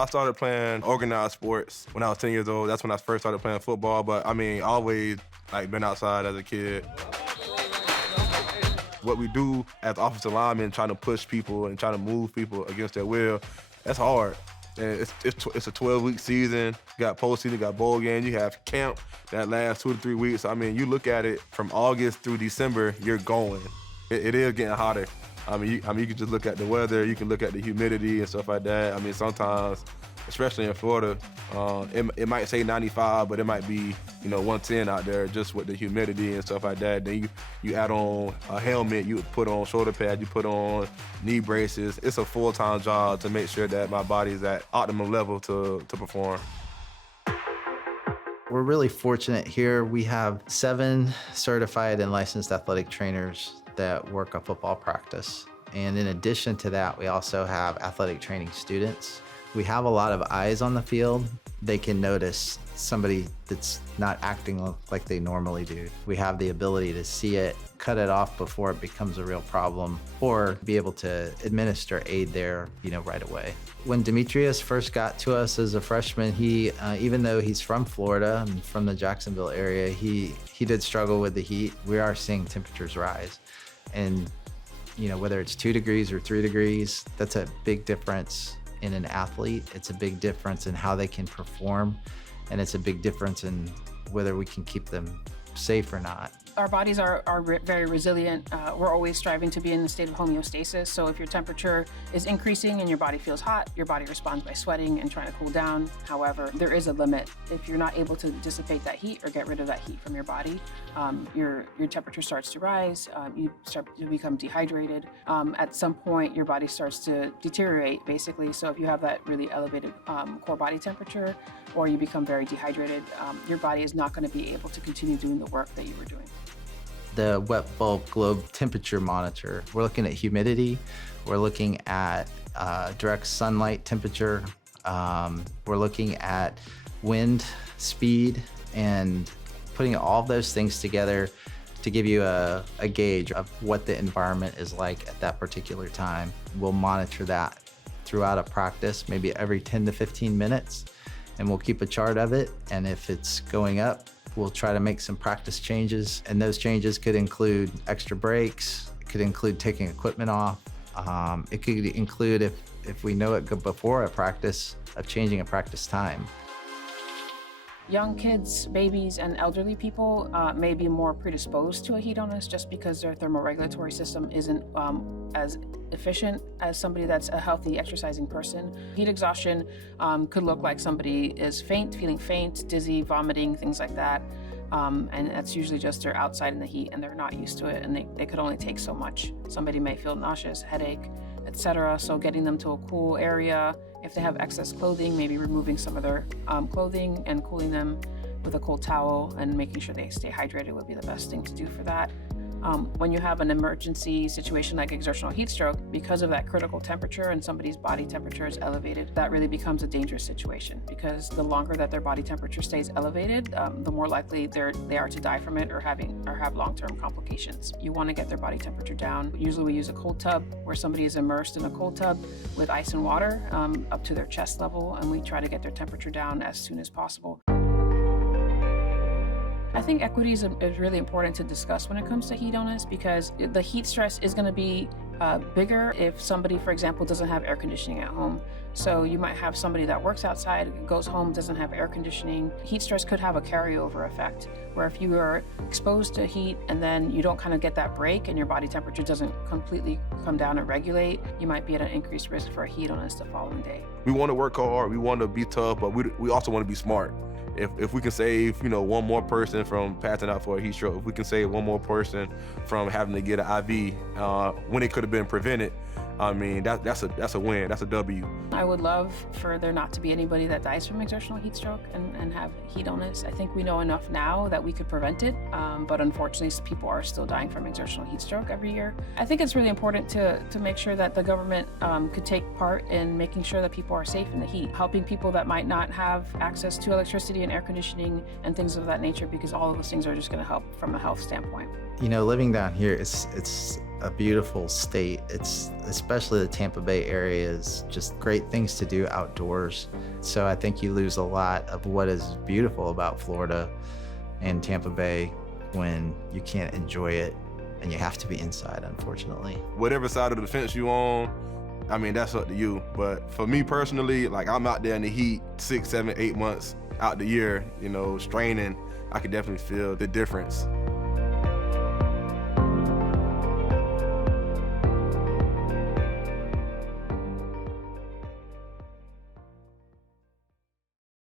I started playing organized sports when I was 10 years old. That's when I first started playing football. But I mean, always been outside as a kid. What we do as offensive linemen, trying to push people and trying to move people against their will, that's hard. And it's a 12-week season. You got postseason, you got bowl game, you have camp that lasts 2 to 3 weeks. I mean, you look at it from August through December, you're going. It is getting hotter. I mean, you can just look at the weather, you can look at the humidity and stuff like that. I mean, sometimes, especially in Florida, it might say 95, but it might be 110 out there just with the humidity and stuff like that. Then you add on a helmet, you put on shoulder pads, you put on knee braces. It's a full-time job to make sure that my body's at optimum level to perform. We're really fortunate here. We have 7 certified and licensed athletic trainers that work a football practice. And in addition to that, we also have athletic training students. We have a lot of eyes on the field. They can notice somebody that's not acting like they normally do. We have the ability to see it, cut it off before it becomes a real problem, or be able to administer aid there, right away. When Demetrius first got to us as a freshman, he, even though he's from Florida and from the Jacksonville area, he did struggle with the heat. We are seeing temperatures rise. And, whether it's 2 degrees or 3 degrees, that's a big difference in an athlete. It's a big difference in how they can perform, and it's a big difference in whether we can keep them safe or not. Our bodies are very resilient. We're always striving to be in the state of homeostasis. So if your temperature is increasing and your body feels hot, your body responds by sweating and trying to cool down. However, there is a limit. If you're not able to dissipate that heat or get rid of that heat from your body, your temperature starts to rise. You start to become dehydrated. At some point, your body starts to deteriorate, basically. So if you have that really elevated core body temperature, or you become very dehydrated, your body is not going to be able to continue doing the work that you were doing. The wet bulb globe temperature monitor. We're looking at humidity. We're looking at direct sunlight temperature. We're looking at wind speed, and putting all of those things together to give you a gauge of what the environment is like at that particular time. We'll monitor that throughout a practice, maybe every 10 to 15 minutes, and we'll keep a chart of it. And if it's going up, we'll try to make some practice changes, and those changes could include extra breaks. It could include taking equipment off. It could include, if we know it before a practice, of changing a practice time. Young kids, babies, and elderly people may be more predisposed to a heat illness just because their thermoregulatory system isn't as efficient as somebody that's a healthy, exercising person. Heat exhaustion could look like somebody is feeling faint, dizzy, vomiting, things like that. And that's usually just they're outside in the heat and they're not used to it, and they could only take so much. Somebody may feel nauseous, headache, etc. So getting them to a cool area. If they have excess clothing, maybe removing some of their clothing and cooling them with a cold towel and making sure they stay hydrated would be the best thing to do for that. When you have an emergency situation like exertional heat stroke, because of that critical temperature and somebody's body temperature is elevated, that really becomes a dangerous situation, because the longer that their body temperature stays elevated, the more likely they are to die from it or have long-term complications. You want to get their body temperature down. Usually we use a cold tub where somebody is immersed in a cold tub with ice and water up to their chest level, and we try to get their temperature down as soon as possible. I think equity is really important to discuss when it comes to heat illness, because the heat stress is going to be bigger if somebody, for example, doesn't have air conditioning at home. So you might have somebody that works outside, goes home, doesn't have air conditioning. Heat stress could have a carryover effect, where if you are exposed to heat and then you don't kind of get that break and your body temperature doesn't completely come down and regulate, you might be at an increased risk for a heat illness the following day. We want to work hard, we want to be tough, but we also want to be smart. If we can save, one more person from passing out for a heat stroke, if we can save one more person from having to get an IV when it could have been prevented, I mean, that's a win, that's a W. I would love for there not to be anybody that dies from exertional heat stroke and have heat illness. I think we know enough now that we could prevent it, but unfortunately people are still dying from exertional heat stroke every year. I think it's really important to make sure that the government could take part in making sure that people are safe in the heat, helping people that might not have access to electricity and air conditioning and things of that nature, because all of those things are just going to help from a health standpoint. Living down here, it's a beautiful state. It's especially the Tampa Bay area is just great things to do outdoors. So I think you lose a lot of what is beautiful about Florida and Tampa Bay when you can't enjoy it and you have to be inside, unfortunately. Whatever side of the fence you on, I mean, that's up to you. But for me personally, like, I'm out there in the heat 6, 7, 8 months out the year, you know, straining. I can definitely feel the difference.